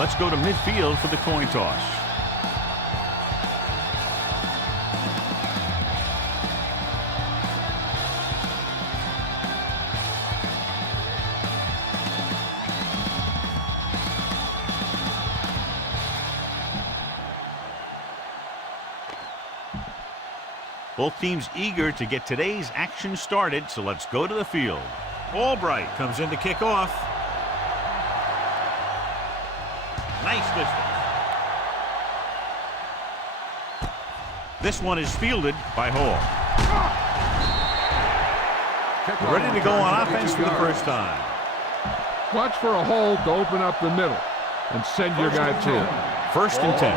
Let's go to midfield for the coin toss. Both teams eager to get today's action started, so let's go to the field. Albright comes in to kick off. Nice distance. This one is fielded by Hall. Ready to go on offense for the first time. Watch for a hole to open up the middle and send your guy to it. 1st and 10.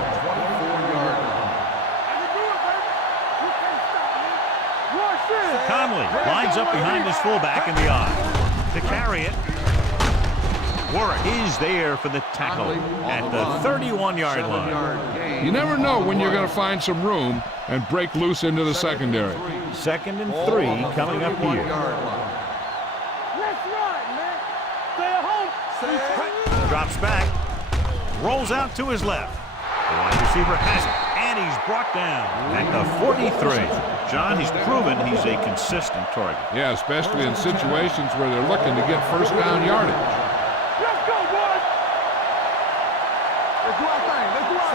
Conley lines up behind his fullback in the eye. To carry it, Warwick is there for the tackle at the 31-yard line. You never know when you're going to find some room and break loose into the secondary. 2nd and 3 coming up here. Drops back, rolls out to his left. The wide receiver has it, and he's brought down at the 43. John, he's proven he's a consistent target. Yeah, especially in situations where they're looking to get first down yardage.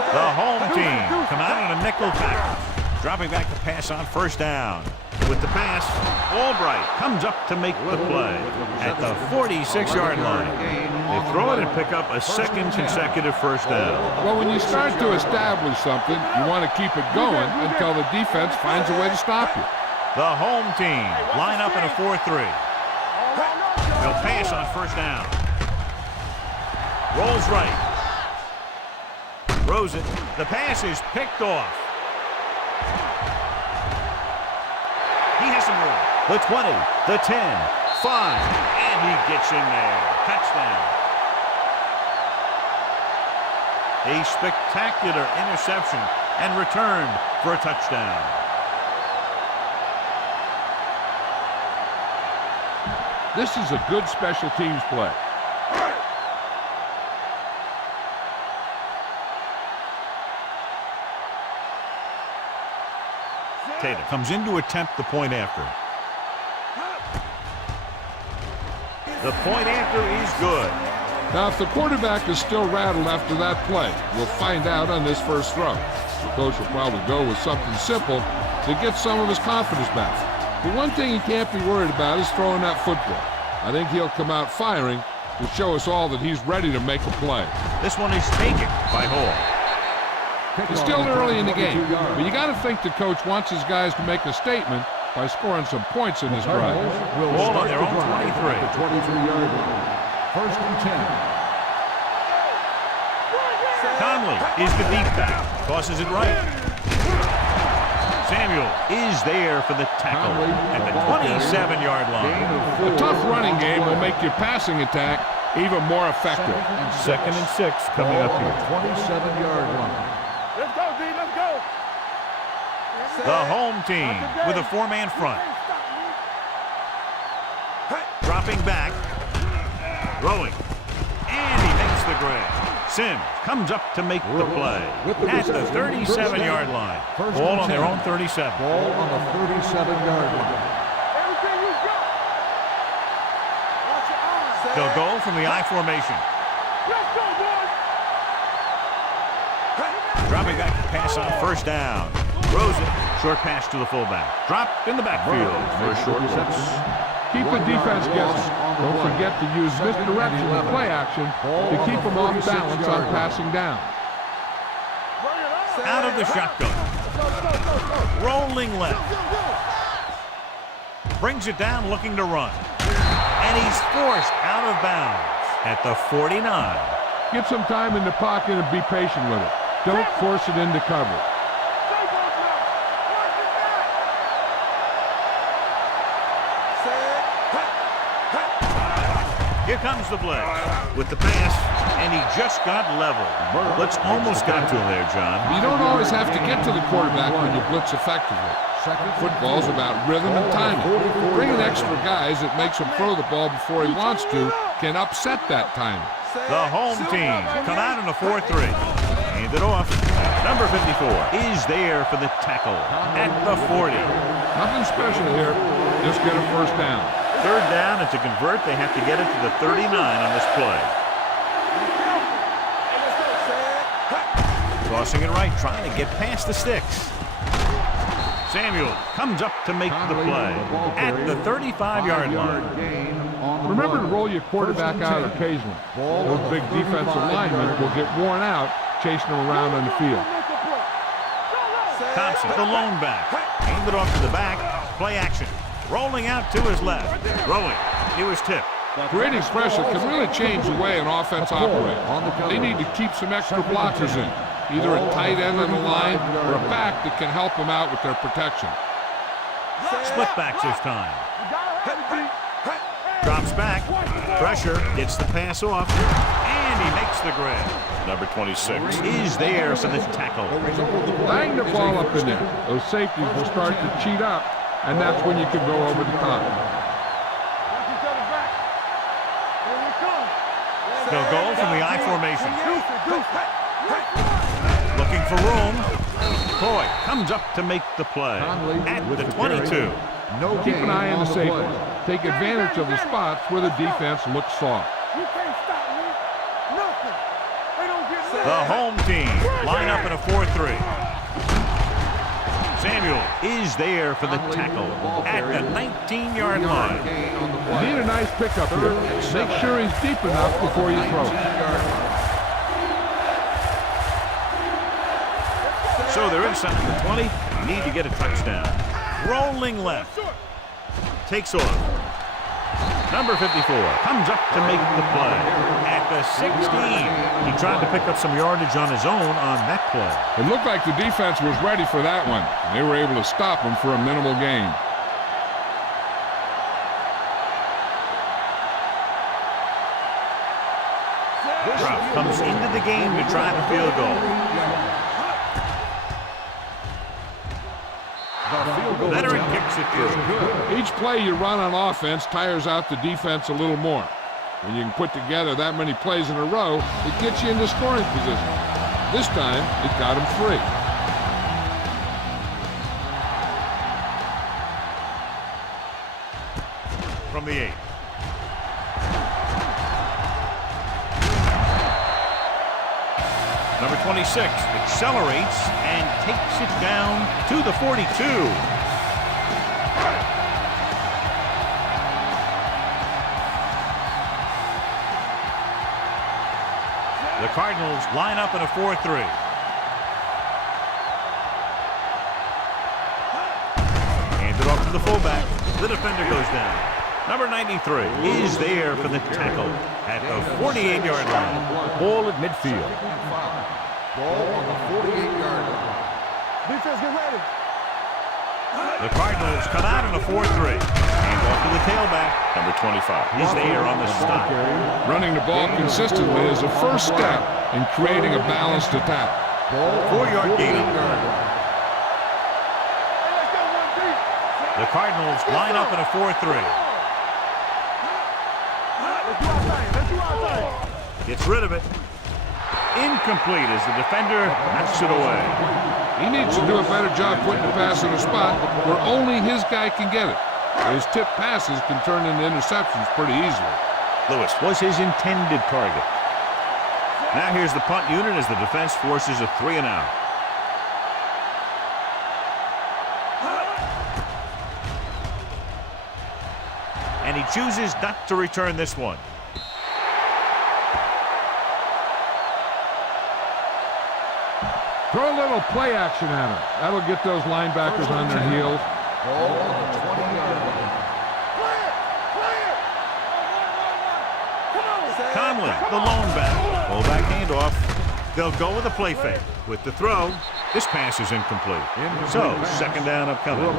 The home team come out in a nickel package, dropping back to pass on 1st down. With the pass, Albright comes up to make the play at the 46-yard line. They throw it and pick up a 2nd consecutive 1st down. Well, when you start to establish something, you want to keep it going until the defense finds a way to stop you. The home team line up in a 4-3. They'll pass on 1st down. Rolls right. Throws it. The pass is picked off. He has some room. The 20, the 10, 5, and he gets in there. Touchdown. A spectacular interception and returned for a touchdown. This is a good special teams play. Tatum comes in to attempt the point after. The point after is good. Now, if the quarterback is still rattled after that play, we'll find out on this first throw. The coach will probably go with something simple to get some of his confidence back. The one thing he can't be worried about is throwing that football. I think he'll come out firing to show us all that he's ready to make a play. This one is taken by Hall. It's still early in the game, but you got to think the coach wants his guys to make a statement by scoring some points in this drive. Ball on their own 23. 23-yard line. 1st and 10. Conley is the deep back. Tosses it right. Samuel is there for the tackle at the 27-yard line. A tough running game will make your passing attack even more effective. 2nd and 6 coming up here. 27-yard line. Let's go, D. Let's go. The home team with a 4-man front. Dropping back. Throwing. And he makes the grab. Sims comes up to make the play at the 37-yard line. Ball on their own 37. Ball on the 37-yard line. Everything you got. Watch your eyes. They'll go from the I formation. Let's go, boys. Dropping back to pass on 1st down. Throws it. Short pass to the fullback. Dropped in the backfield for a short loss. Keep the defense guessing. Don't forget to use misdirection and play action to keep them off balance on passing down. Out of the shotgun. Rolling left. Brings it down looking to run. And he's forced out of bounds at the 49. Get some time in the pocket and be patient with it. Don't force it into cover. Here comes the blitz with the pass, and he just got leveled. Blitz almost got to him there, John. You don't always have to get to the quarterback when you blitz effectively. Football's about rhythm and timing. Bringing extra guys that makes him throw the ball before he wants to can upset that timing. The home team come out in a 4-3. Hand it off. Number 54 is there for the tackle at the 40. Nothing special here. Just get a first down. Third down, and to convert, they have to get it to the 39 on this play. Crossing it right, trying to get past the sticks. Samuel comes up to make the play at the 35-yard line. Remember to roll your quarterback out occasionally. Those big defensive linemen will get worn out chasing them around on the field. Thompson, the lone back. Hand it off to the back. Play action. Rolling out to his left. Throwing. He was tipped. Creating pressure can really change the way an offense operates. They need to keep some extra blockers in. Either a tight end on the line or a back that can help them out with their protection. Split backs this time. Drops back. Pressure. Gets the pass off. And he makes the grab. Number 26 is there for the tackle. Bang the ball up in there. Those safeties will start to cheat up, and that's when you can go over the top. They'll go from the I formation. Looking for room. Boyd comes up to make the play at the 22. Keep an eye on the safety. Take advantage of the spots where the defense looks soft. You can't stop me. Nothing. They don't get The home team line up in a 4-3. Samuel is there for the tackle at the 19-yard line. You need a nice pickup here. Make sure he's deep enough before you throw. So they're inside the 20. Need to get a touchdown. Rolling left. Takes off. Number 54 comes up to make the play at the 16. He tried to pick up some yardage on his own on that play. It looked like the defense was ready for that one. They were able to stop him for a minimal gain. Ruff comes into the game to try the field goal. Veteran kicks it through. Each play you run on offense tires out the defense a little more. When you can put together that many plays in a row, it gets you into scoring position. This time, it got him free. From the 8. Number 26 accelerates and takes it down to the 42. The Cardinals line up in a 4-3. Hand it off to the fullback. The defender goes down. Number 93 is there for the tackle at the 48-yard line. Ball at midfield. Ball on the 48-yard line. Defense, get ready. The Cardinals come out in a 4-3. Hand off to the tailback. Number 25. He's there on the stop. Running the ball consistently is the first step in creating a balanced attack. 4-yard gain. Hey, let's go one deep. The Cardinals line up in a 4-3. Let's do our thing. Let's do our thing. Gets rid of it. Incomplete as the defender knocks it away. He needs to do a better job putting the pass in a spot where only his guy can get it. His tip passes can turn into interceptions pretty easily. Lewis was his intended target. Now here's the punt unit as the defense forces a 3-and-out. And he chooses not to return this one. Throw a little play action at him. That'll get those linebackers on their heels. Ball on the 20-yard line. Conley, the lone back. Fullback handoff. They'll go with a play fake. With the throw, this pass is incomplete. So, second down upcoming.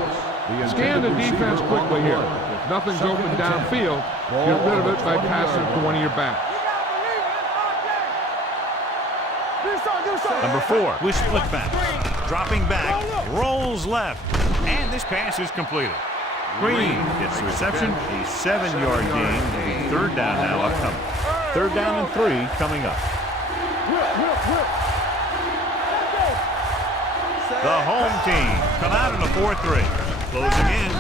Scan the defense quickly here. If nothing's open downfield, get rid of it by passing it to one of your backs. Number 4 with split back. Dropping back, rolls left, and this pass is completed. Green gets the reception, a 7-yard gain, a third down now upcoming. 3rd down and 3 coming up. The home team come out in a 4-3. Closing in.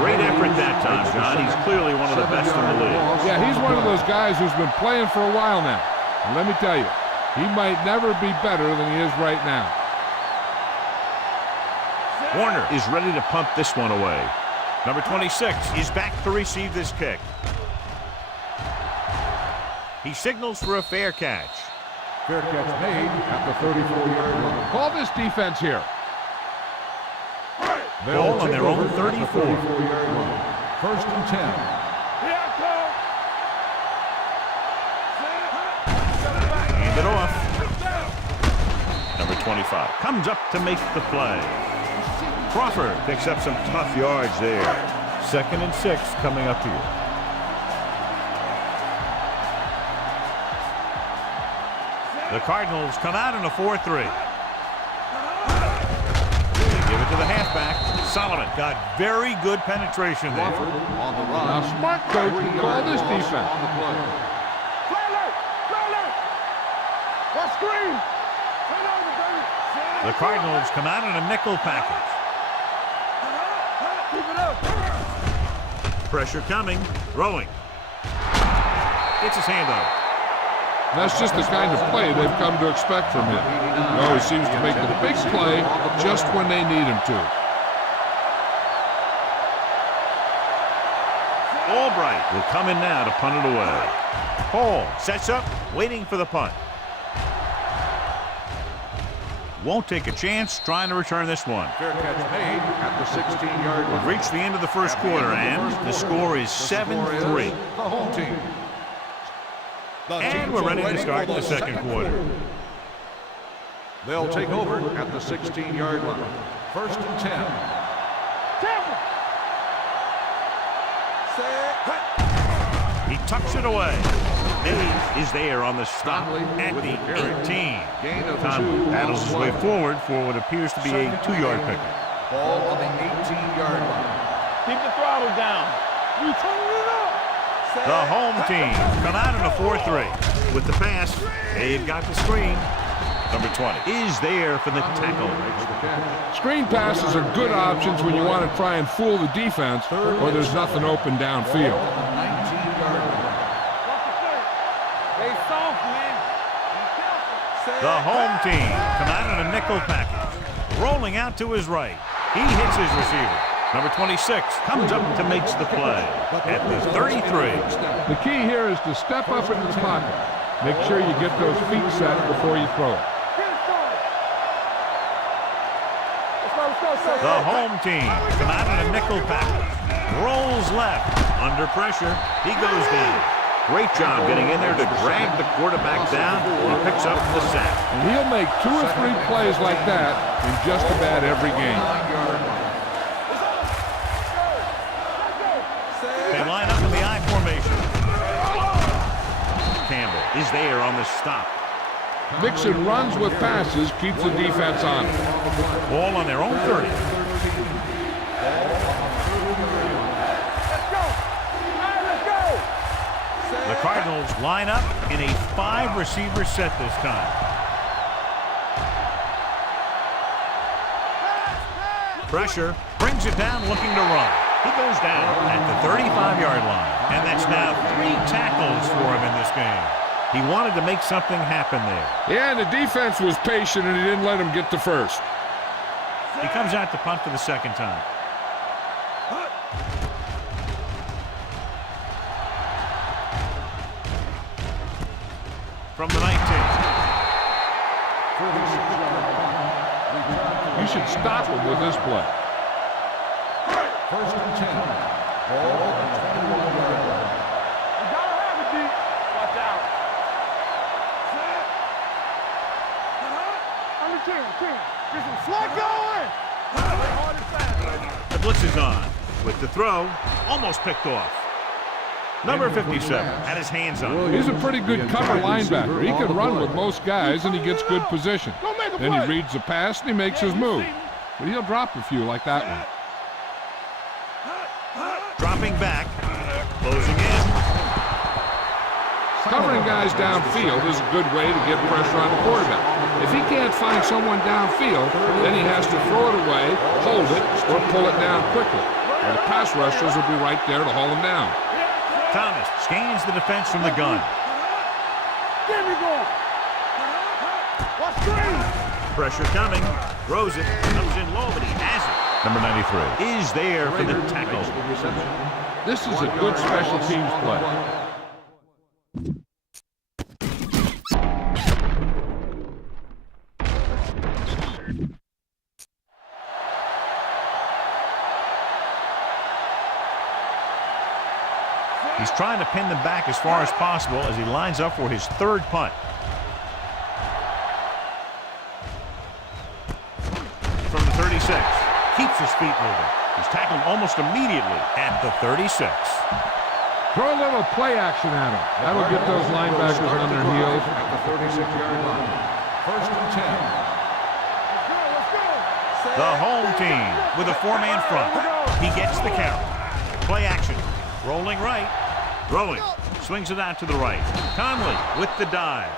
Great effort that time, John. He's clearly one of the best in the league. Yeah, he's one of those guys who's been playing for a while now. And let me tell you, he might never be better than he is right now. Warner is ready to punt this one away. Number 26 is back to receive this kick. He signals for a fair catch. Fair catch made at the 34-yard line. Call this defense here. Ball on their own 34. 34-yard line. 1st and 10. Hand it off. Number 25 comes up to make the play. Crawford picks up some tough yards there. 2nd and 6 coming up here. The Cardinals come out in a 4-3. They give it to the halfback. Solomon got very good penetration there. Crawford on the run. Now, smart coach can call this defense. On the play. The Cardinals come out in a nickel package. Pressure coming. Throwing. It's his handoff. That's just the kind of play they've come to expect from him. He always seems to make the big play just when they need him to. Albright will come in now to punt it away. Hall sets up, waiting for the punt. Won't take a chance trying to return this one. Fair catch made at the 16-yard line. We've reached the end of the first quarter, and the score is 7-3. The home team. And we're ready to start the second quarter. They'll take over at the 16-yard line. 1st and 10. He tucks it away. Mays is there on the stop at the 18. Gain of 2 Conley paddles on his the way play. forward for what appears to be a 2-yard pickup. Ball on the 18-yard line. Keep the throttle down. You turn it up. The home team come out in a 4-3. With the pass, they've got the screen. Number 20 is there for the tackle. Screen passes are good options when you want to try and fool the defense or there's nothing open downfield. 19-yard line. Stay soft, man. The home team come out in a nickel package. Rolling out to his right. He hits his receiver. Number 26 comes up to makes the play at the 33. The key here is to step up into the pocket. Make sure you get those feet set before you throw it. The home team come out in a nickel package. Rolls left. Under pressure. He goes down. Great job getting in there to drag the quarterback down. He picks up the sack. And he'll make 2 or 3 plays like that in just about every game. 9-yard line. They line up in the I formation. Campbell is there on the stop. Mixing runs with passes keeps the defense on it. Ball on their own 30. The Cardinals line up in a 5-receiver set this time. Pressure brings it down looking to run. He goes down at the 35-yard line. And that's now 3 tackles for him in this game. He wanted to make something happen there. Yeah, and the defense was patient and he didn't let him get to first. He comes out to punt for the second time. From the 19. You should stop him with this play. 1st and 10. Ball on the 21-yard line. You gotta have it, D. Watch out. Under 10. Get some slug going. Hard and fast. The blitz is on. With the throw, almost picked off. Number 57 had his hands on it. He's a pretty good cover linebacker. He can run with most guys and he gets good position. Then he reads the pass and he makes his move. But he'll drop a few like that one. Dropping back, closing in. covering guys downfield is a good way to get pressure on the quarterback. If he can't find someone downfield, then he has to throw it away, hold it, or pull it down quickly. And the pass rushers will be right there to haul him down. Thomas scans the defense from the gun. Give me ball. Watch screen. Pressure coming. Throws it. Comes in low, but he has it. Number 93 is there for the tackle. This is a good special teams play. He's trying to pin them back as far as possible as he lines up for his third punt. From the 36, keeps his feet moving. He's tackled almost immediately at the 36. Throw a little play action at him. That'll get those linebackers on their heels. At the 36-yard line. First and 10. Let's go. The home team with a four-man front. He gets the count. Play action. Rolling right. Throwing. Swings it out to the right. Conley with the dive.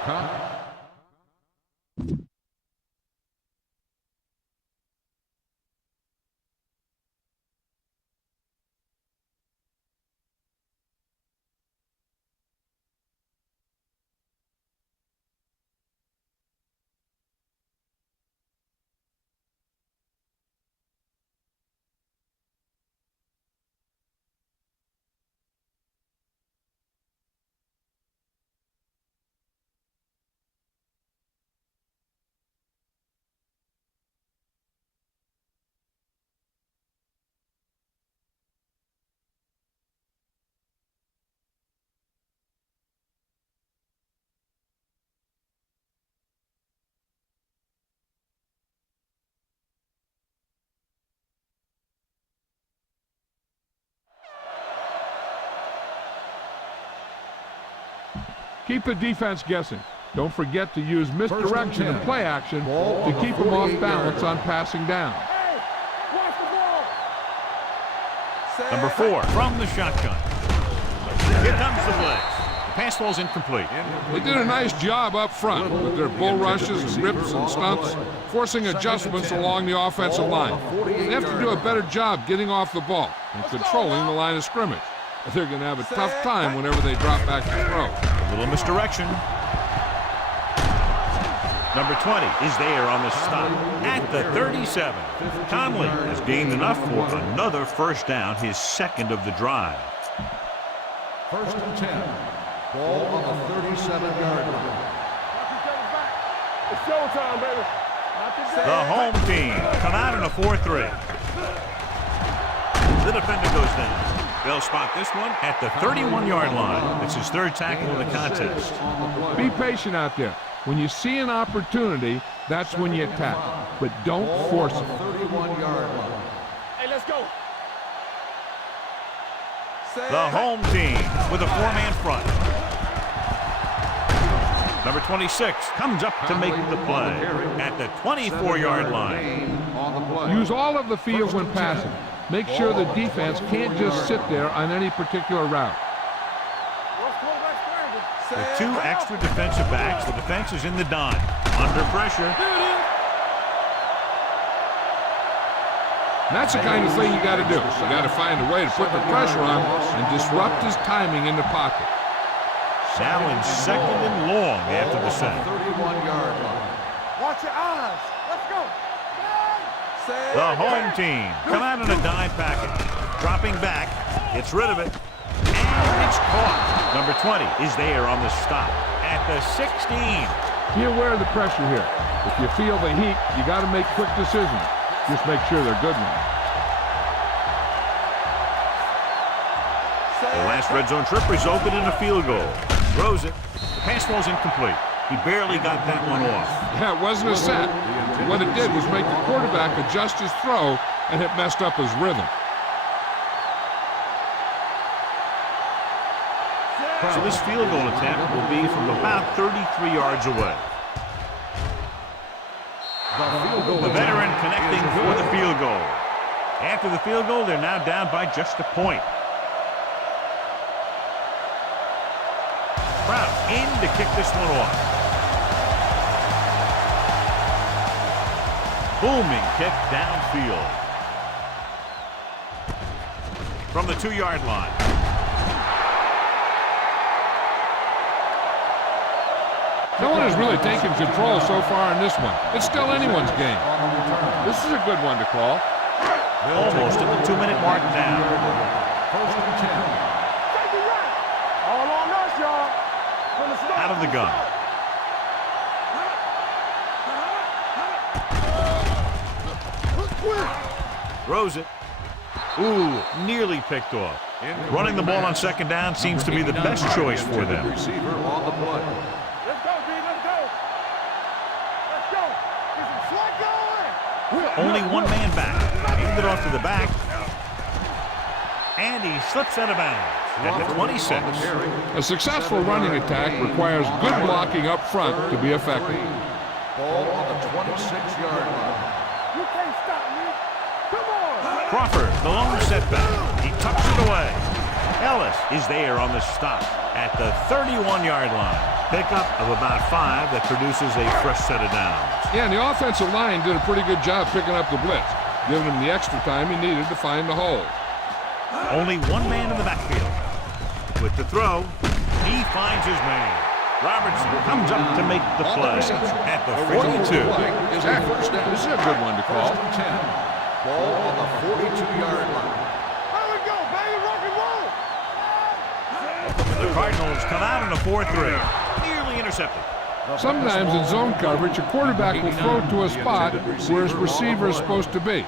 Keep the defense guessing. Don't forget to use misdirection and play action to keep them off balance on passing down. Hey, watch the ball. Number 4 from the shotgun. Here comes the blitz. The pass falls incomplete. They did a nice job up front with their bull rushes and rips and stunts, forcing adjustments along the offensive line. They have to do a better job getting off the ball and controlling the line of scrimmage. They're going to have a tough time whenever they drop back to throw. A little misdirection. Number 20 is there on the stop at the 37. Conley has gained enough for another first down, his second of the drive. First and 10. Ball on the 37-yard line. It's showtime, baby. The home team come out in a 4-3. The defender goes down. They'll spot this one at the 31-yard line. It's his third tackle in the contest. Be patient out there. When you see an opportunity, that's when you attack. But don't force it. 31-yard line. Hey, let's go. The home team with a four-man front. Number 26 comes up to make the play at the 24-yard line. Use all of the field when passing. Make sure the defense can't just sit there on any particular route. With 2 extra defensive backs, the defense is in the dime. Under pressure. That's the kind of thing you got to do. You got to find a way to put the pressure on and disrupt his timing in the pocket. Now in second and long after the sack. 31-yard line. Watch your eyes. Let's go. The home team come out in a dime package. Dropping back, gets rid of it, and it's caught. Number 20 is there on the stop at the 16. Be aware of the pressure here. If you feel the heat, you got to make quick decisions. Just make sure they're good ones. The last red zone trip resulted in a field goal. Throws it. The pass falls incomplete. He barely got that one off. Yeah, it wasn't a set. What it did was make the quarterback adjust his throw, and it messed up his rhythm. So this field goal attempt will be from about 33 yards away. The veteran connecting for the field goal. After the field goal, they're now down by just a point. Brown in to kick this one off. Booming kick downfield. From the 2-yard line. No one has really taken control so far in this one. It's still anyone's game. This is a good one to call. Almost at the 2-minute mark now. First and 10. Take it right. All on us, y'all. From the start. Out of the gun. Throws it. Ooh, nearly picked off. Running the ball on second down seems to be the best choice for them. Receiver on the play. Let's go, D. Let's go. Let's go. Get some slack going. Only one man back. Handed it off to the back. And he slips out of bounds at the 26. A successful running attack requires good blocking up front to be effective. Ball on the 26-yard line. You can't stop me. Come on. Crawford, the lone setback. He tucks it away. Ellis is there on the stop at the 31-yard line. Pickup of about 5 that produces a fresh set of downs. Yeah, and the offensive line did a pretty good job picking up the blitz, giving him the extra time he needed to find the hole. Only one man in the backfield. With the throw, he finds his man. Robertson comes up to make the play at the 42. Is a first down. This is a good one to call. First and 10. Ball on the 42-yard line. There we go, baby. Rock and roll. The Cardinals come out in a 4-3. Nearly intercepted. Sometimes in zone coverage, a quarterback will throw to a spot where his receiver is supposed to be.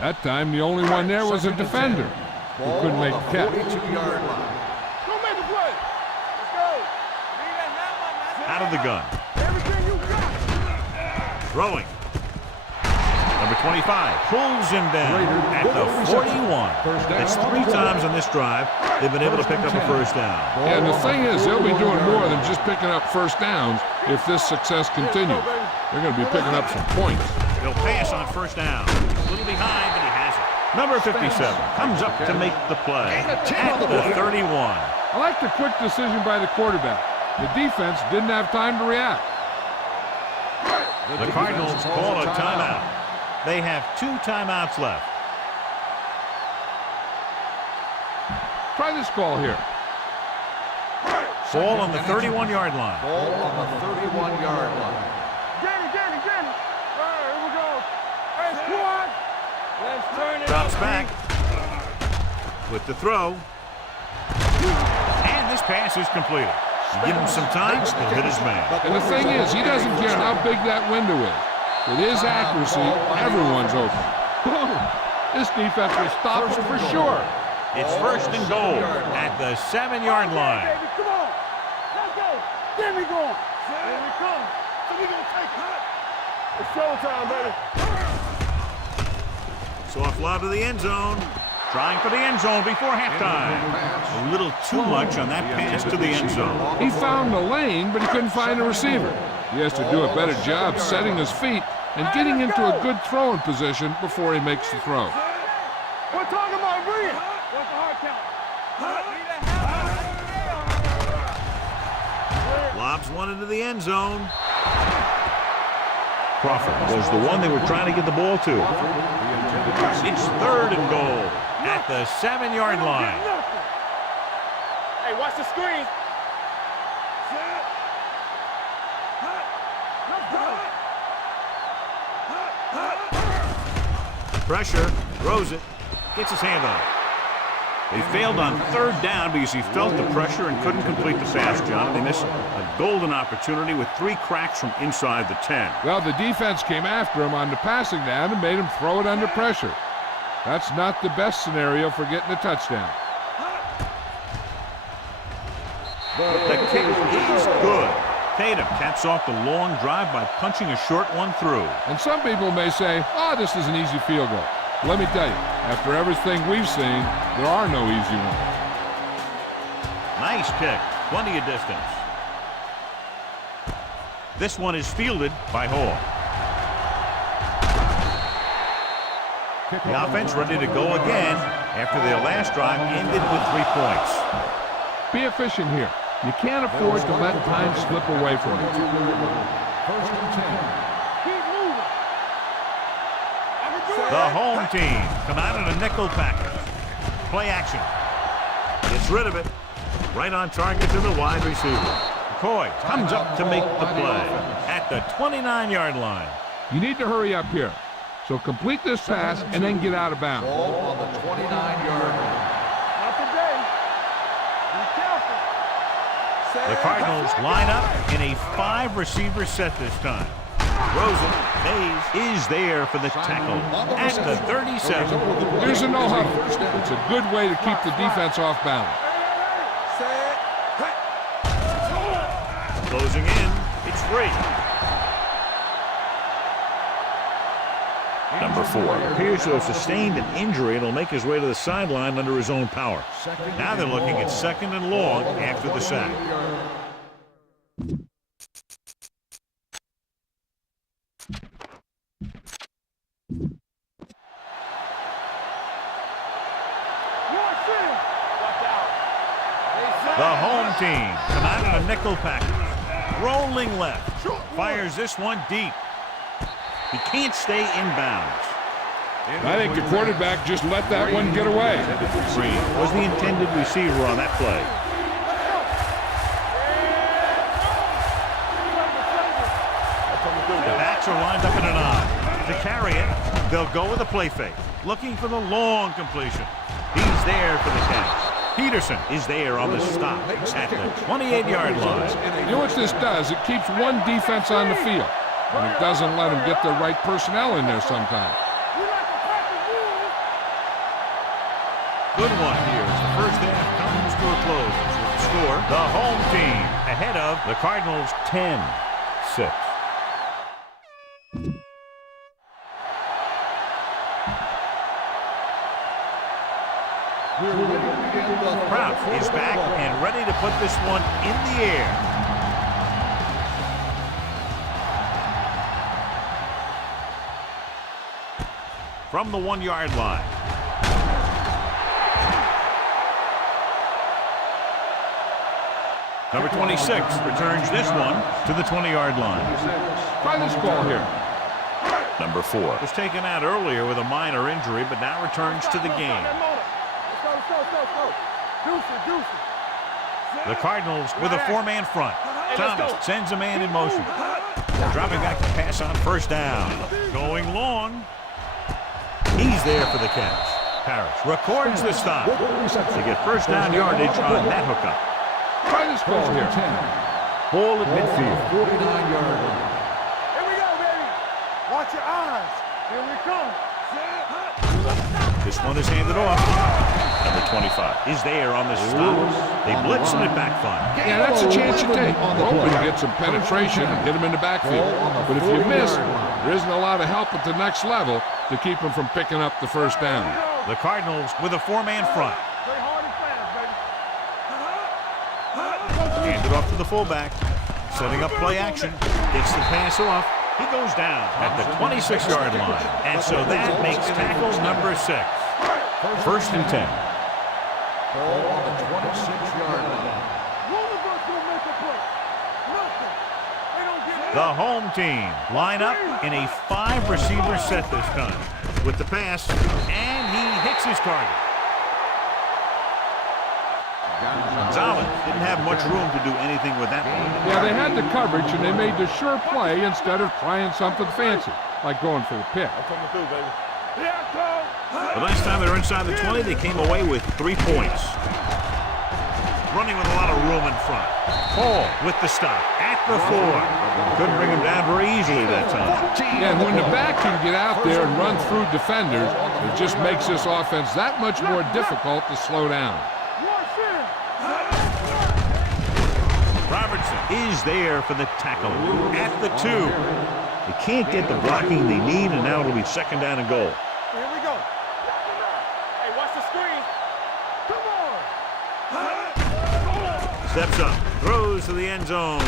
That time, the only one there was a defender who couldn't make the catch. 42-yard line. Go make a play. Let's go. Out of the gun. Everything you got. Throwing. Number 25 pulls him down at the 41. That's 3 times on this drive they've been able to pick up a first down. And the thing is, they'll be doing more than just picking up first downs if this success continues. They're going to be picking up some points. He'll pass on first down. A little behind, but he has it. Number 57 comes up to make the play at the 31. I like the quick decision by the quarterback. The defense didn't have time to react. The Cardinals call a timeout. They have 2 timeouts left. Try this call here. Ball on the 31-yard line. Ball on the 31-yard line. Danny. All right, here we go. Hey, squad. Let's turn it Drops up, back with the throw. And this pass is completed. You give him some time, he'll hit his man. And the thing is, he doesn't care how big that window is. With his accuracy, everyone's open. This defense will stop him for sure. It's first and goal at the 7-yard line. Baby, come on. Let's go. Get me going. Here we come. So we gonna take it. It's showtime, baby. Soft lob to the end zone. Trying for the end zone before halftime. A little too much on that pass to the end zone. He found the lane, but he couldn't find a receiver. He has to do a better job setting his feet and getting into a good throwing position before he makes the throw. We're talking about Reed. What's the hard count? Lobs one into the end zone. Crawford was the one they were trying to get the ball to. It's third and goal at the 7-yard line. Hey, watch the screen. Pressure, throws it, gets his hand on it. They failed on 3rd down because he felt the pressure and couldn't complete the pass, John. They missed a golden opportunity with 3 cracks from inside the 10. Well, the defense came after him on the passing down and made him throw it under pressure. That's not the best scenario for getting a touchdown. The kick is good. Tatum caps off the long drive by punching a short one through. And some people may say, oh, this is an easy field goal. Let me tell you, after everything we've seen, there are no easy ones. Nice kick, plenty of distance. This one is fielded by Hall. The offense ready to go again after their last drive ended with 3 points. Be efficient here. You can't afford to let time slip away from you. First and 10. Keep moving. I can do it. The home team come out in a nickel package. Play action. Gets rid of it. Right on target to the wide receiver. McCoy comes up to make the play at the 29-yard line. You need to hurry up here. So complete this pass and then get out of bounds. Ball on the 29-yard line. Not today. Be careful. The Cardinals line up in a 5-receiver set this time. Rosen, Mays is there for the tackle at the 37. Here's a no huddle. It's a good way to keep the defense off balance. Closing in, it's free. Number 4 appears to have sustained an injury and will make his way to the sideline under his own power. Now they're looking at 2nd and long after the sack. The home team come out in a nickel package. Rolling left. Fires this one deep. He can't stay in bounds. I think the quarterback just let that one get away. Green was the intended receiver on that play. The backs are lined up in an I. To carry it, they'll go with a play fake. Looking for the long completion. He's there for the catch. Peterson is there on the stop at the 28-yard line. You know what this does? It keeps one defense on the field, and it doesn't let them get the right personnel in there sometimes. Good one here as the first half comes to a close. With the score, the home team ahead of the Cardinals 10-6. Kraft is back and ready to put this one in the air. From the 1-yard line. Number 26 returns this one to the 20-yard line. Try this call here. Number 4 was taken out earlier with a minor injury, but now returns to the game. The Cardinals with a 4-man front. Thomas sends a man in motion. Dropping back to pass on first down. Going long. He's there for the catch. Parrish records the stop. They get first down yardage on that hookup. Try this call here. Ball at midfield. 49-yard line. Here we go, baby. Watch your eyes. Here we come. This one is handed off. Number 25 is there on the stop. They blitz and it backfire. Yeah, that's a chance you take. Hoping to get some penetration and hit him in the backfield. But if you miss, there isn't a lot of help at the next level to keep him from picking up the first down. The Cardinals with a 4-man front. Play hard and fast, baby. Handed off to the fullback. Setting up play action. Gets the pass off. He goes down at the 26-yard line. And so that makes tackle number 6. First and 10. Ball on the 26-yard line. One of us will make a play. Nothing. They don't get it. The home team line up in a 5-receiver set this time. With the pass, and he hits his target. Gonzalez didn't have much room to do anything with that one. Yeah, they had the coverage, and they made the sure play instead of trying something fancy, like going for a pick. The last time they were inside the 20, they came away with 3 points. Running with a lot of room in front. Hall with the stop at the 4. Couldn't bring him down very easily that time. Yeah, and when the back can get out there and run through defenders, it just makes this offense that much more difficult to slow down. Robertson is there for the tackle at the 2. They can't get the blocking they need, and now it'll be 2nd down and goal. Here we go. Hey, watch the screen. Come on. Steps up, throws to the end zone.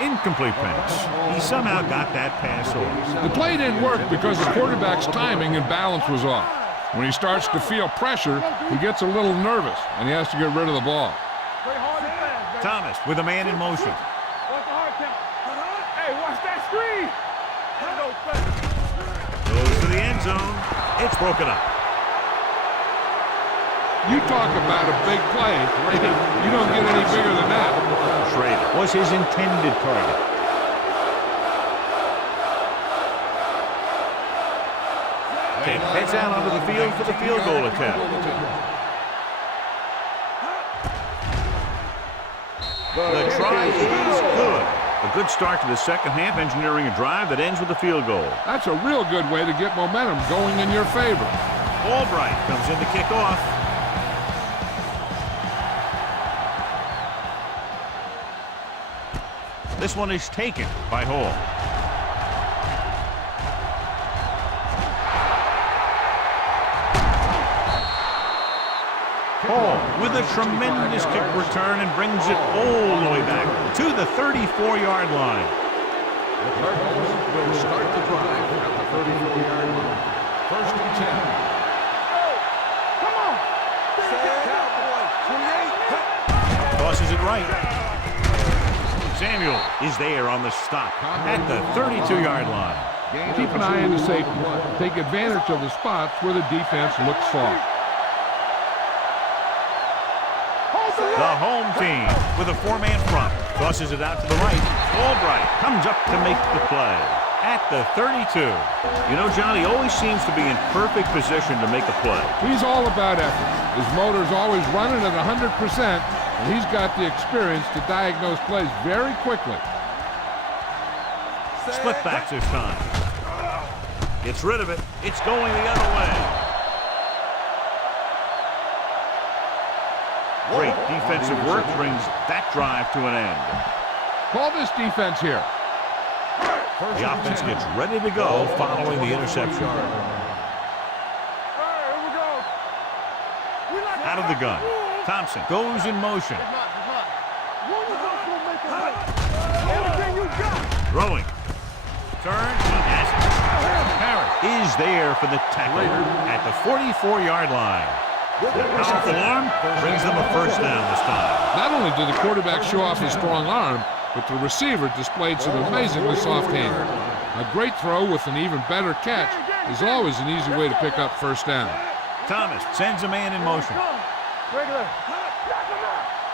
Incomplete pass. He somehow got that pass off. The play didn't work because the quarterback's timing and balance was off. When he starts to feel pressure, he gets a little nervous, and he has to get rid of the ball. Play hard and fast. Thomas with a man in motion. Watch the hard count. Hey, watch that screen. Goes to the end zone. It's broken up. You talk about a big play. You don't get any bigger than that. Schrader was his intended target. Heads out onto the field for the field goal attempt. The try is good. A good start to the second half, engineering a drive that ends with a field goal. That's a real good way to get momentum going in your favor. Albright comes in to kick off. This one is taken by Hall. Hall with a tremendous kick return and brings it all the way back to the 34-yard line. The Cardinals will start the drive at the 34-yard line. First and 10. Come on. Cowboy. 28. Tosses it right. Samuel is there on the stop at the 32-yard line. Keep an eye on the safety. Take advantage of the spots where the defense looks soft. The home team with a four-man front. Tosses it out to the right. Albright comes up to make the play at the 32. You know, Johnny always seems to be in perfect position to make a play. He's all about effort. His motor's always running at 100%, and he's got the experience to diagnose plays very quickly. Split back this time. Gets rid of it. It's going the other way. Great defensive work brings that drive to an end. Call this defense here. The offense gets ready to go following the interception. Out of the gun. Thompson goes in motion. Throwing. Turn. He has it. Harris is there for the tackle at the 44-yard line. The powerful arm brings them a first down this time. Not only did the quarterback show off his strong arm, but the receiver displayed some amazingly soft hands. A great throw with an even better catch is always an easy way to pick up first down. Thomas sends a man in motion. Regular.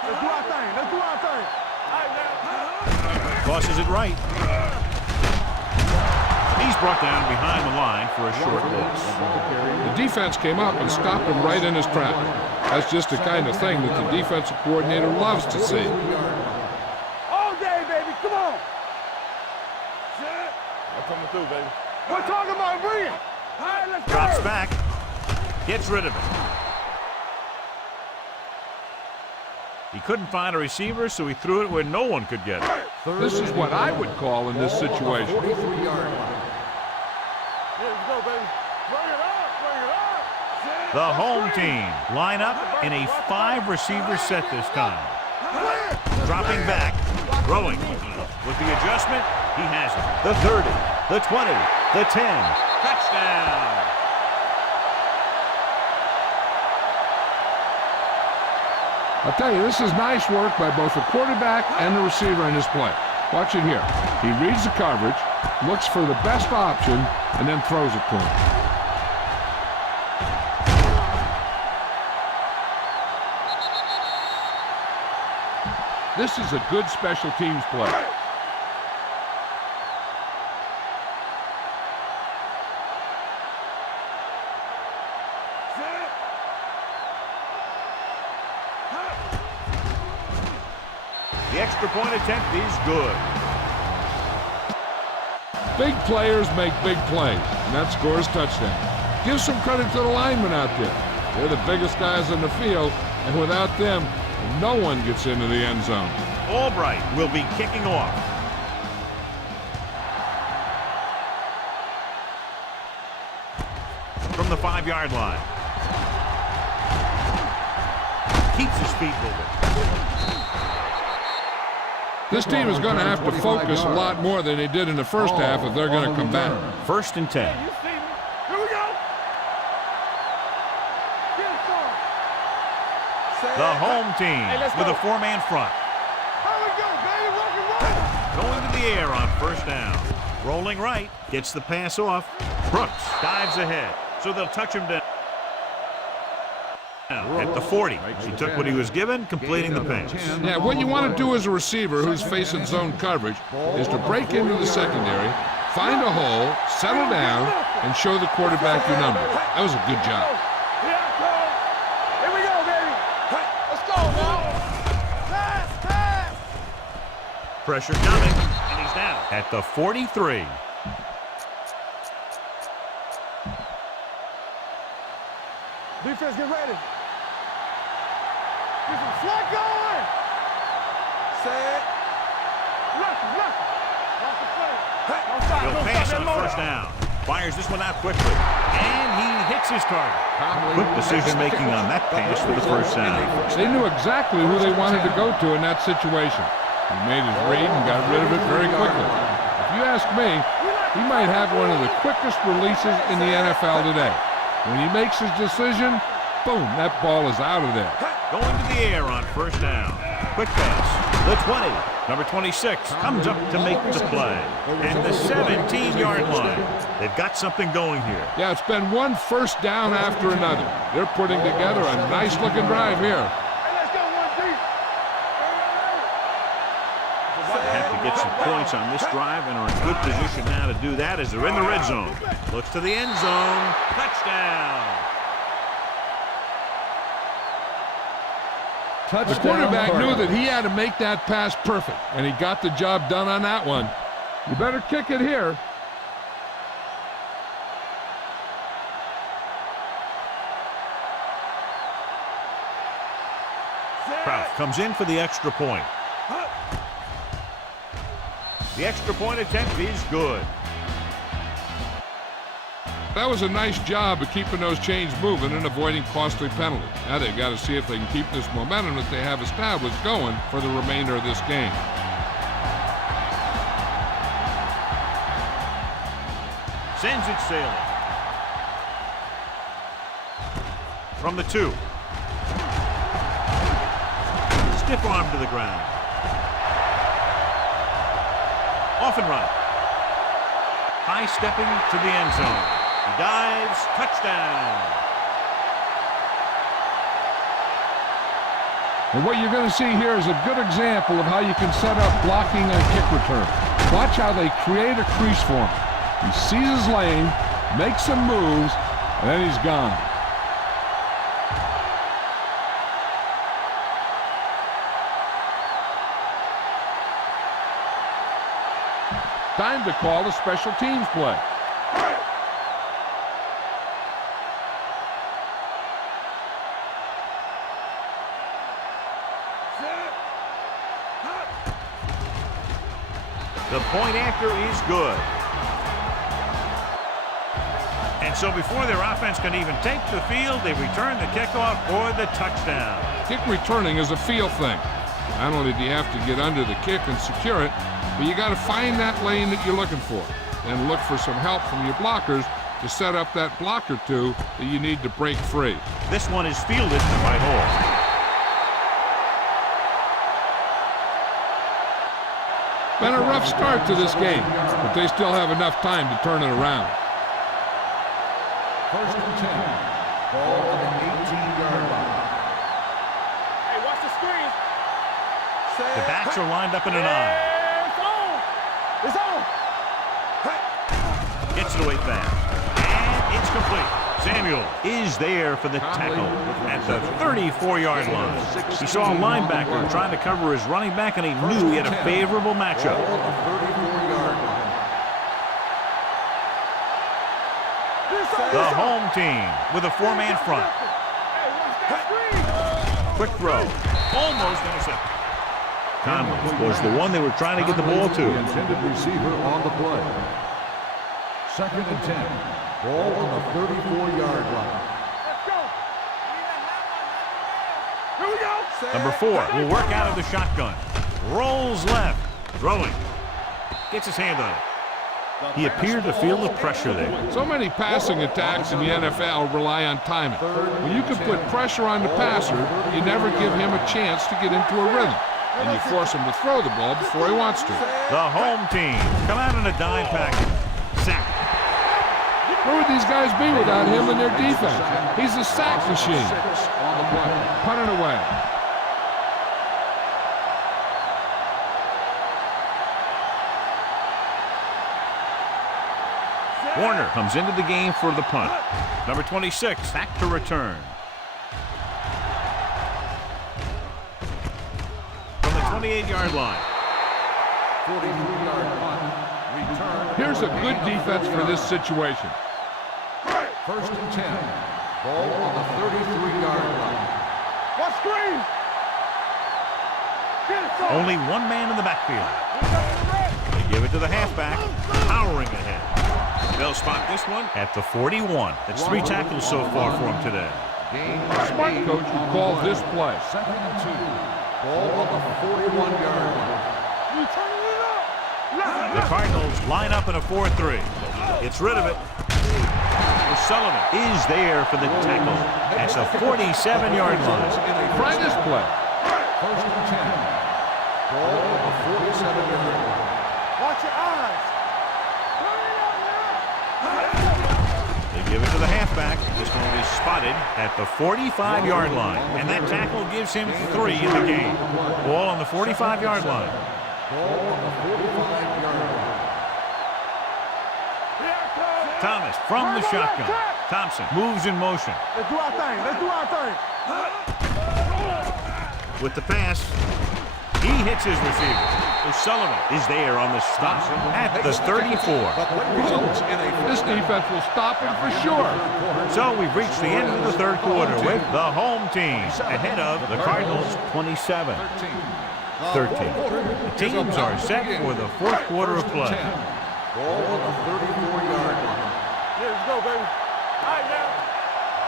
Let's do our thing. Let's do our thing. Tosses it right. He's brought down behind the line for a short loss. The defense came up and stopped him right in his track. That's just the kind of thing that the defensive coordinator loves to see. All day, baby. Come on. I'm coming through, baby. We're talking about bringing. All right, let's go. Drops back. Gets rid of it. He couldn't find a receiver, so he threw it where no one could get it. This is what I would call in this situation. 43-yard line. Let's go, baby. Bring it up. Bring it up. The home team line up in a 5-receiver set this time. Dropping back, throwing. With the adjustment, he has it. The 30, the 20, the 10. Touchdown! I'll tell you, this is nice work by both the quarterback and the receiver in this play. Watch it here. He reads the coverage, looks for the best option, and then throws it to him. This is a good special teams play. The extra point attempt is good. Big players make big plays, and that scores touchdown. Give some credit to the linemen out there. They're the biggest guys on the field, and without them, no one gets into the end zone. Albright will be kicking off. From the 5-yard line. Keeps his feet moving. This team is going to have to focus a lot more than they did in the first half if they're going to come back. First and 10. You see me? Here we go. Get it, son. The home team with a 4-man front. air on first down. Rolling right, gets the pass off. Brooks dives ahead, so they'll touch him down. At the 40, he took what he was given, completing the pass. Yeah, what you want to do as a receiver who's facing zone coverage is to break into the secondary, find a hole, settle down, and show the quarterback your number. That was a good job. Here we go, baby. Let's go now. Pass. Pressure coming, and he's down at the 43. Defense, get ready. Get some slack going. Set. Look. Off the play. He'll pass on first down. Fires this one out quickly. And he hits his target. Quick decision-making on that pass for the first down. They knew exactly who they wanted to go to in that situation. He made his read and got rid of it very quickly. If you ask me, he might have one of the quickest releases in the NFL today. When he makes his decision, boom, that ball is out of there. Going to the air on first down. Quick pass. The 20. Number 26 comes up to make the play. And the 17-yard line. They've got something going here. Yeah, it's been one first down after another. They're putting together a nice-looking drive here. Let's go, 1-3. Have to get some points on this drive and are in good position now to do that as they're in the red zone. Looks to the end zone. Touchdown. The quarterback knew that he had to make that pass perfect, and he got the job done on that one. You better kick it here. Kraft comes in for the extra point. The extra point attempt is good. That was a nice job of keeping those chains moving and avoiding costly penalties. Now they've got to see if they can keep this momentum that they have established going for the remainder of this game. Sends it sailing. From the 2. Stiff arm to the ground. Off and running. High stepping to the end zone. He dives, touchdown. And what you're going to see here is a good example of how you can set up blocking on kick return. Watch how they create a crease for him. He sees his lane, makes some moves, and then he's gone. Time to call a special teams play. The point after is good. And so before their offense can even take the field, they return the kickoff for the touchdown. Kick returning is a feel thing. Not only do you have to get under the kick and secure it, but you got to find that lane that you're looking for and look for some help from your blockers to set up that block or two that you need to break free. This one is fielded to the right hole. Been a rough start to this game, but they still have enough time to turn it around. First and 10. Ball on the 18-yard line. Hey, watch the screen. The backs are lined up in an eye. It's on. Gets it away fast. And it's complete. Samuel is there for the tackle at the 34-yard line. He saw a linebacker trying to cover his running back, and he knew he had a favorable matchup. Ball on the 34-yard line. The home team with a 4-man front. Hey, watch that screen. Quick throw. Almost intercepted. Conley was the one they were trying to get the ball to. The intended receiver on the play. Second and 10. Ball on the 34-yard line. Let's go. Here we go. Number 4 will work out of the shotgun. Rolls left. Throwing. Gets his hand on it. He appeared to feel the pressure there. So many passing attacks in the NFL rely on timing. When you can put pressure on the passer, you never give him a chance to get into a rhythm. and you force him to throw the ball before he wants to. The home team come out in a dime package. Sack. Where would these guys be without him and their defense? He's a sack machine. 6 on the play. Punt it away. Warner comes into the game for the punt. Number 26 back to return. From the 28-yard line. 43-yard punt. Return. Here's a good defense for this situation. 1st and 10. Ball on the 33-yard line. What screen? Get it, son. Only one man in the backfield. They give it to the halfback, powering ahead. They'll spot this one at the 41. That's 3 tackles so far for him today. Gain Smart coach would call this play. 2nd and 2. Ball on the 41-yard line. You turning it up. The Cardinals line up in a 4-3. Gets rid of it. O'Sullivan is there for the tackle at the 47-yard line. Try this play. 1st and 10. Ball on the 47-yard line. Watch your eyes. They give it to the halfback. This one is spotted at the 45-yard line. And that tackle gives him 3 in the game. Ball on the 45-yard line. Ball on the 45-yard line. Thomas from the shotgun. Thompson moves in motion. Let's do our thing. Let's do our thing. With the pass, he hits his receiver. O'Sullivan is there on the stop at the 34. This defense will stop him for sure. So we've reached the end of the 3rd quarter with the home team ahead of the Cardinals 27-13. The teams are set for the 4th quarter of play. Ball on the 34-yard line. Yeah, let's go, baby. All right, now.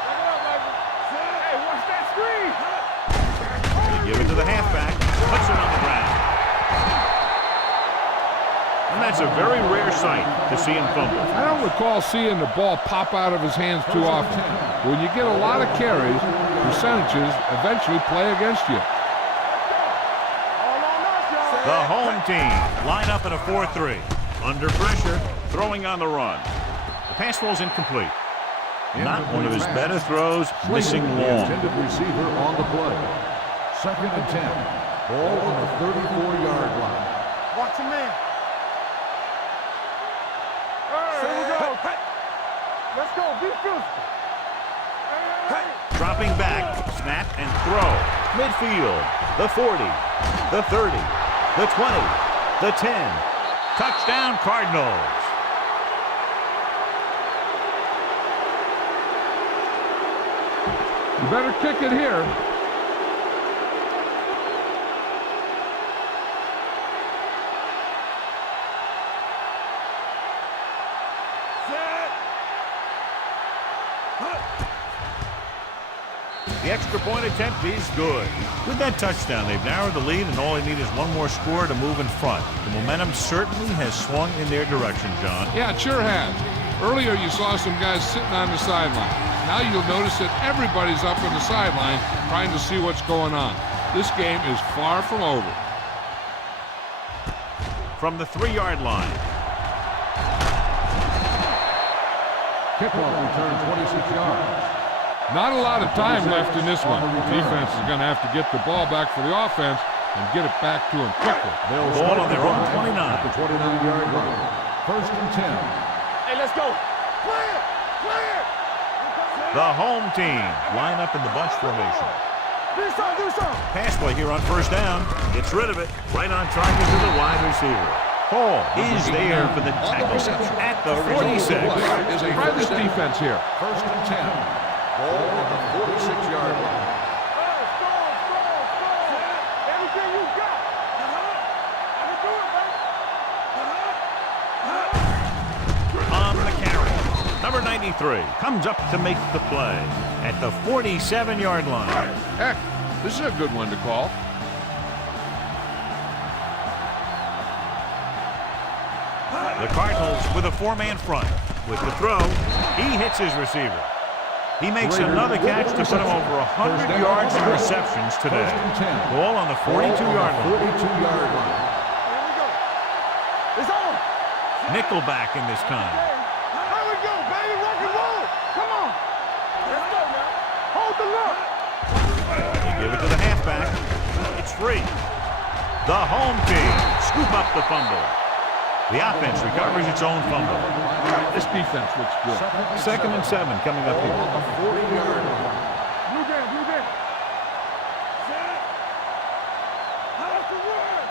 Back it up, baby. Hey, watch that screen. They give it to the halfback, puts it on the ground. And that's a very rare sight to see him fumble. I don't recall seeing the ball pop out of his hands too often. When you get a lot of carries, percentages eventually play against you. All on us, y'all. The home team line up in a 4-3. Under pressure, throwing on the run. The pass rolls incomplete. Not one of his better throws, missing The long. intended receiver on the play. 2nd and 10. Ball on the 34-yard line. Watch your man. Here we go. Let's go. Be physical. Dropping back, snap and throw. Midfield, the 40, the 30, the 20, the 10. Touchdown Cardinals. You better kick it here. The extra point attempt is good. With that touchdown, they've narrowed the lead, and all they need is one more score to move in front. The momentum certainly has swung in their direction, John. Yeah, it sure has. Earlier you saw some guys sitting on the sideline. Now you'll notice that everybody's up on the sideline trying to see what's going on. This game is far from over. From the 3-yard line. Kickoff return 26 yards. Not a lot of time left in this one. The defense is going to have to get the ball back for the offense and get it back to him quickly. They'll Ball start on their the own drive 29. at the 29-yard line. 1st and 10. Hey, let's go. Play it. Play it. The home team line up in the bunch formation. Do something. Do something. Pass play here on 1st down. Gets rid of it. Right on target to the wide receiver. Hall is there for the tackle at the 46. Try this defense here. 1st and 10. Ball on the 46-yard line. Score. Everything you got. I can do it, baby. On the carry. Number 93 comes up to make the play at the 47-yard line. Heck, this is a good one to call. The Cardinals with a 4-man front. With the throw, he hits his receiver. He makes another catch to put him over 100 yards in receptions today. Ball on the 42-yard line. 42-yard line. Here we go. It's on. Nickelback in this time. Here we go, baby. Rock and roll. Come on. Let's go now. Hold the look. They give it to the halfback. It's free. The home team scoop up the fumble. The offense recovers its own fumble. This defense looks good. 2nd and 7 coming up here. 40-yard line. Blue game, blue game. Set. That's the word.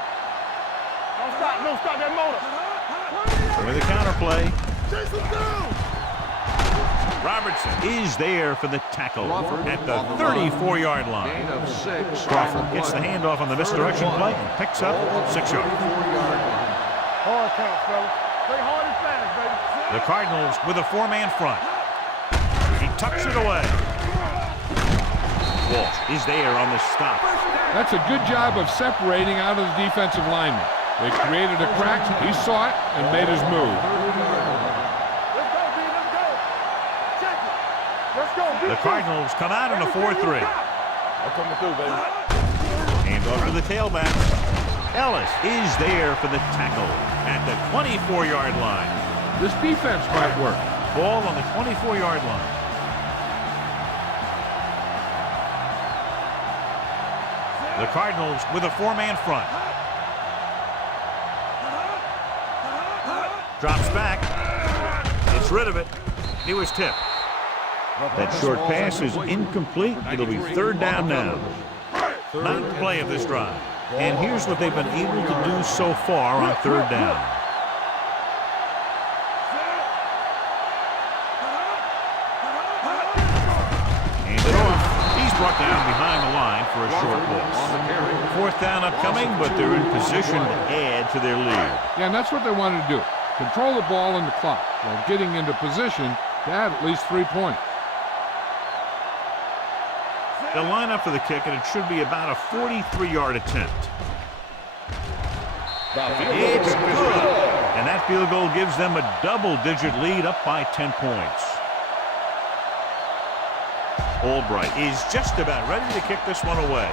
Don't stop that motor. With the counter play, Chase him down. Robertson is there for the tackle at the 34-yard line. Gain of 6. Crawford gets the handoff on the misdirection play and picks up 6 yards. 44-yard line. Hard count, fellas. Play hard and fast, baby. The Cardinals with a 4-man front. He tucks it away. Walsh is there on the stop. That's a good job of separating out of the defensive lineman. They created a crack, he saw it, and made his move. Let's go, B. Let's go. Check it. Let's go. The Cardinals come out in a 4-3. I'm coming through, baby. Hand off to the tailback. Ellis is there for the tackle at the 24-yard line. This defense might work. Ball on the 24-yard line. The Cardinals with a 4-man front. Drops back. Gets rid of it. He was tipped. That short pass is incomplete. It'll be 3rd down now. 9th play of this drive. And here's what they've been able to do so far on 3rd down. Hand it off. He's brought down behind the line for a short loss. 4th down upcoming, but they're in position to add to their lead. Yeah, and that's what they wanted to do. Control the ball and the clock while getting into position to add at least 3 points. They'll line up for the kick, and it should be about a 43-yard attempt. It's good. And that field goal gives them a double-digit lead, up by 10 points. Albright is just about ready to kick this one away.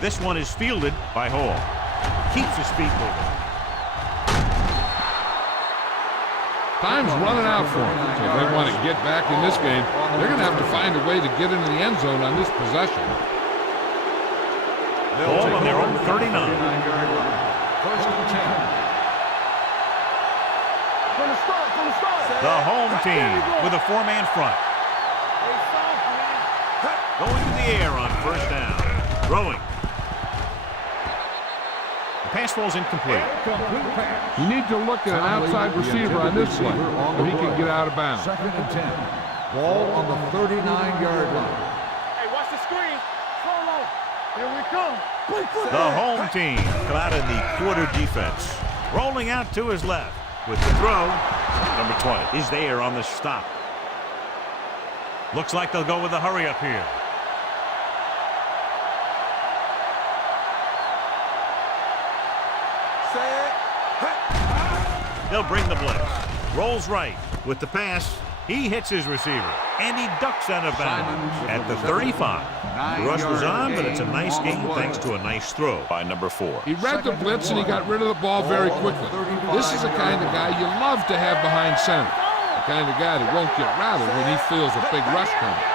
This one is fielded by Hall. Keeps his feet moving. Time's running out for them, so if they want to get back in this game, they're going to have to find a way to get into the end zone on this possession. Ball on their own 39. 1st and 10. From the start. The home team with a 4-man front. Going to the air on 1st down. Throwing. The pass falls incomplete. You need to look at an outside receiver on this play so he can get out of bounds. 2nd and 10. Ball on the 39-yard line. Hey, watch the screen. Solo. Here we come. The home team come out in the quarter defense. Rolling out to his left with the throw. Number 20 is there on the stop. Looks like they'll go with the hurry up here. They'll bring the blitz. Rolls right with the pass. He hits his receiver, and he ducks out of bounds at the 35. The rush was on, but it's a nice gain thanks to a nice throw by number 4. He read the blitz and he got rid of the ball very quickly. This is the kind of guy you love to have behind center. The kind of guy that won't get rattled when he feels a big rush coming.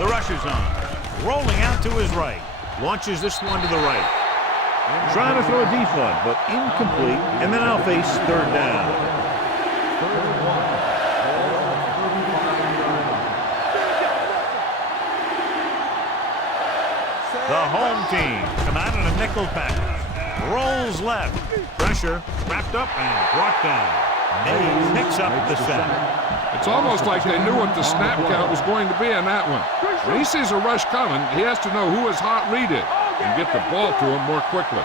The rush is on. Rolling out to his right. Launches this one to the right. Trying to throw a deep one, but incomplete. And then I'll face 3rd down. The home team come out in a nickel package. Rolls left. Pressure wrapped up and brought down. Mays picks up the sack. It's almost like they knew what the snap count was going to be on that one. When he sees a rush coming, he has to know who his hot read is and get the ball to him more quickly.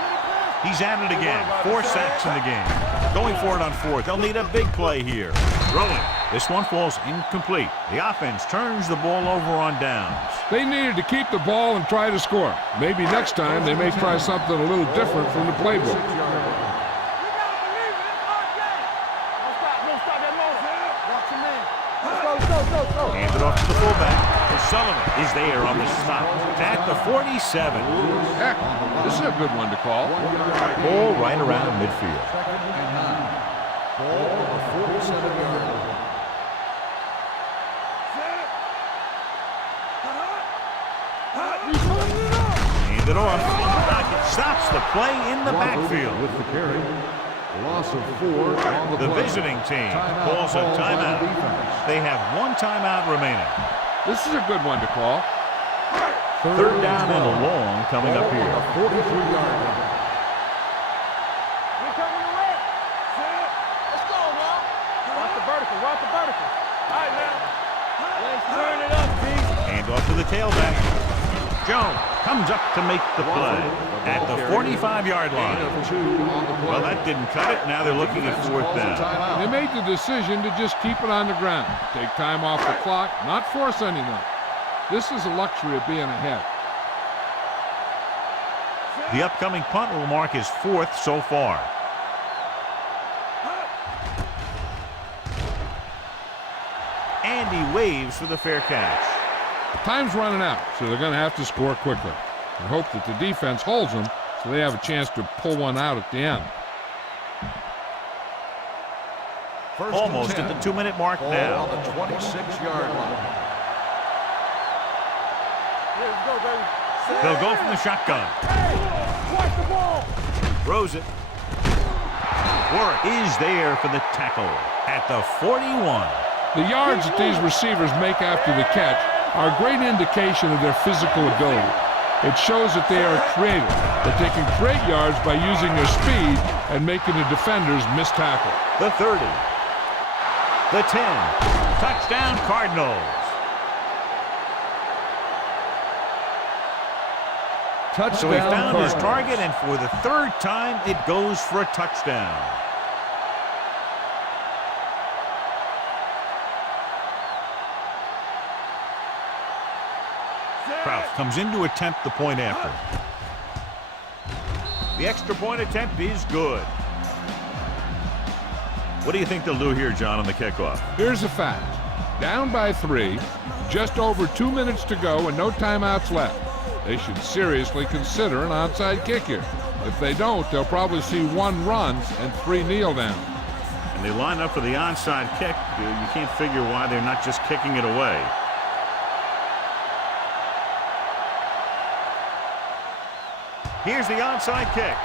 He's at it again. 4 sacks in the game. Going for it on 4th. They'll need a big play here. Throwing. This one falls incomplete. The offense turns the ball over on downs. They needed to keep the ball and try to score. Maybe next time they may try something a little different from the playbook. Hand it off to the fullback. Sullivan is there on the stop at the 47. Heck, this is a good one to call. Ball right around midfield. Second and 9. Ball on the 47-yard line. Hand it off. Lockett stops the play in the backfield. With the carry. Loss of 4 on the The play. visiting team Timeout calls a called by the timeout. defense. They have one timeout remaining. This is a good one to call. Third down and long coming up Ball on here. the 43-yard line. Let's go, man. Watch the vertical. Watch the vertical. All right, now. Let's turn it up, B. Hand off to the tailback. Jones comes up to make the play at the 45-yard Gain line. of 2 on the play. Well, that didn't cut it. Now they're looking at fourth Calls a down. timeout. They made the decision to just keep it on the ground. Take time off the clock, not force anything. This is the luxury of being ahead. The upcoming punt will mark his fourth so far. And he waves for the fair catch. Time's running out, so they're going to have to score quickly. And hope that the defense holds them so they have a chance to pull one out at the end. First and Almost 10. at the 2-minute mark Ball now. on the 26-yard line. Let's go, baby. They'll go from the shotgun. Watch the ball. Throws it. Warwick is there for the tackle at the 41. The yards that these receivers make after the catch are a great indication of their physical ability. It shows that they are creative, that they can create yards by using their speed and making the defenders miss tackle. The 30. The 10. Touchdown Cardinals. Touchdown. So he found his Cardinals. target, and for the third time, it goes for a touchdown. Kraus comes in to attempt the point after. The extra point attempt is good. What do you think they'll do here, John, on the kickoff? Here's the fact. Down by 3, just over 2 minutes to go and no timeouts left. They should seriously consider an onside kick here. If they don't, they'll probably see 1 run and 3 kneel down. And they line up for the onside kick. You can't figure why they're not just kicking it away. Here's the onside kick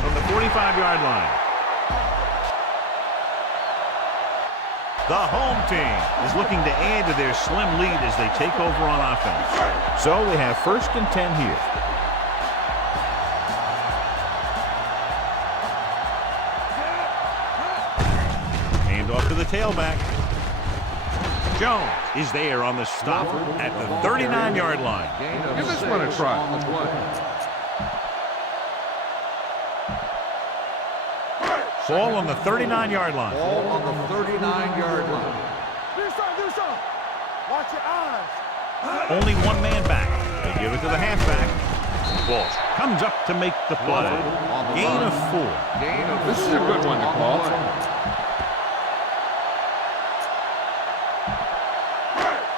from the 45-yard line. The home team is looking to add to their slim lead as they take over on offense. So they have 1st and 10 here. Hand off to the tailback. Jones is there on the stop at the 39-yard line. Gain of Give this 6 one a try. on the play. Ball on the 39-yard line. Ball on the 39-yard line. Do something, do something. Watch your eyes. Only one man back. They give it to the halfback. Walsh comes up to make the play. On the Gain run. of 4. Gain of This is a 4 good one to on the call. play.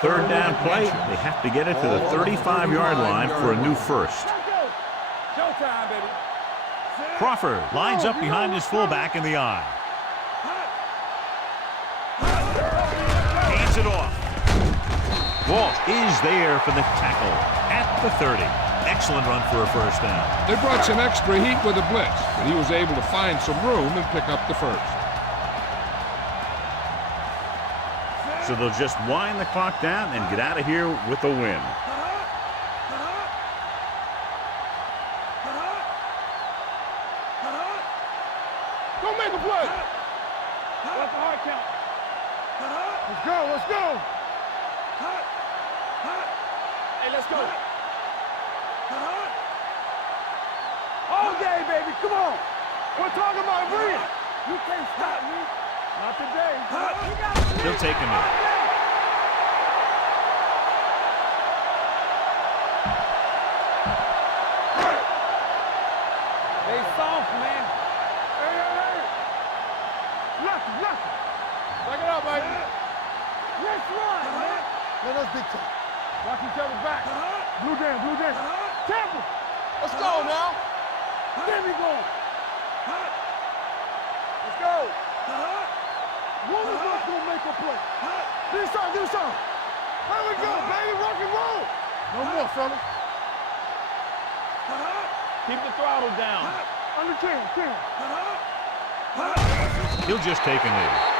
Third down play. They have to get it to the 35-yard line for a new first. Let's go. Showtime, baby. Crawford lines up behind his fullback in the eye. Hands it off. Walsh is there for the tackle at the 30. Excellent run for a first down. They brought some extra heat with a blitz, but he was able to find some room and pick up the first. So they'll just wind the clock down and get out of here with a win. Don't make a play. What's the hard count? Let's go, let's go. Hey, let's go. All day, baby, come on. We're talking about Bria. You can't stop me. Not today. He'll take a knee. Hey, soft, man. Hey. Lucky. Back it up, baby. Let's run, man. Let us big time. Watch each other back. Blue dance. Temple. Let's go now. Get me going. Let's go. One of us gonna make a play. Do something. There we go, baby. Rock and roll. No more, fellas. Keep the throttle down. Under 10. He'll just take a knee.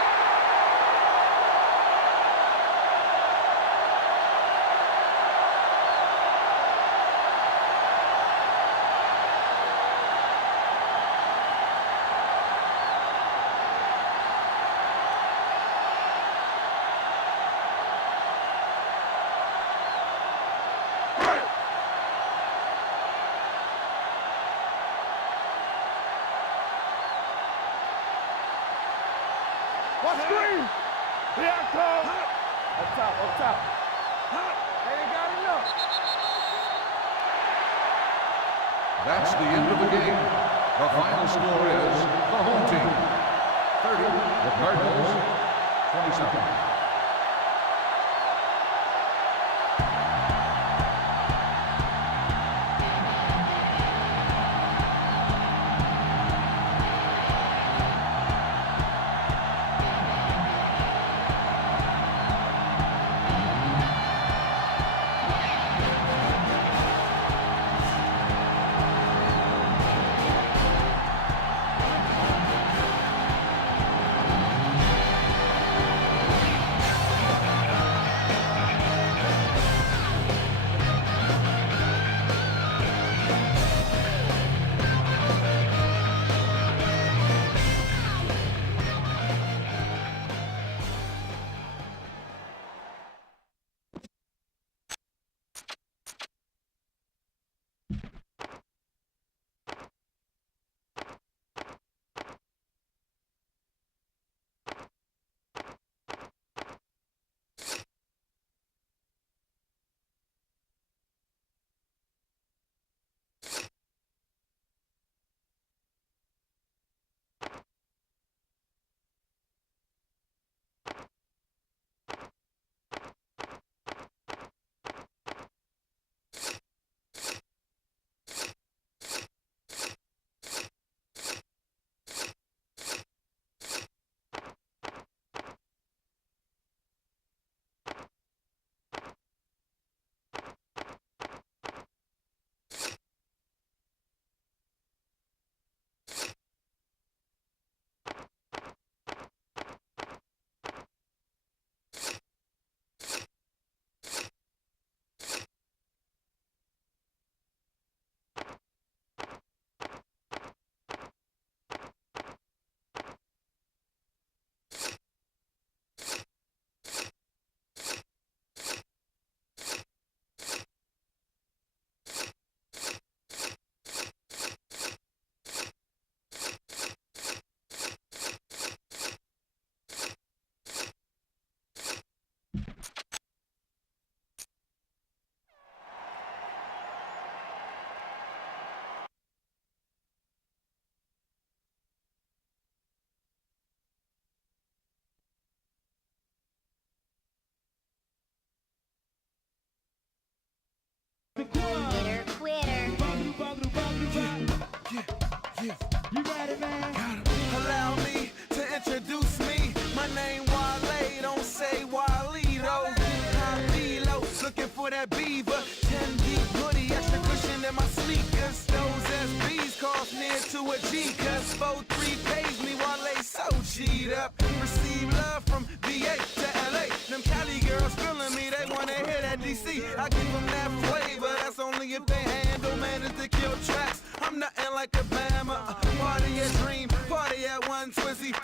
What screen? Here I come. Up top. They ain't got enough. That's the end of the game. The final score is the home team 30, the Cardinals 27. Quitter. You got it, man. Allow me to introduce me. My name Wale, don't say Walito. Carlilo, looking for that beaver. 10 deep hoodie, extra cushion in my sneakers. Those SBs cost near to a G, cause 4-3 pays me Wale so cheat up. Receive love from VA to LA. Them Cali girls feeling me, they wanna hear that DC. I give them that flavor, that's only if they handle manage to kill tracks. I'm nothing like a Bama, party at Dream, party at One Twizzy.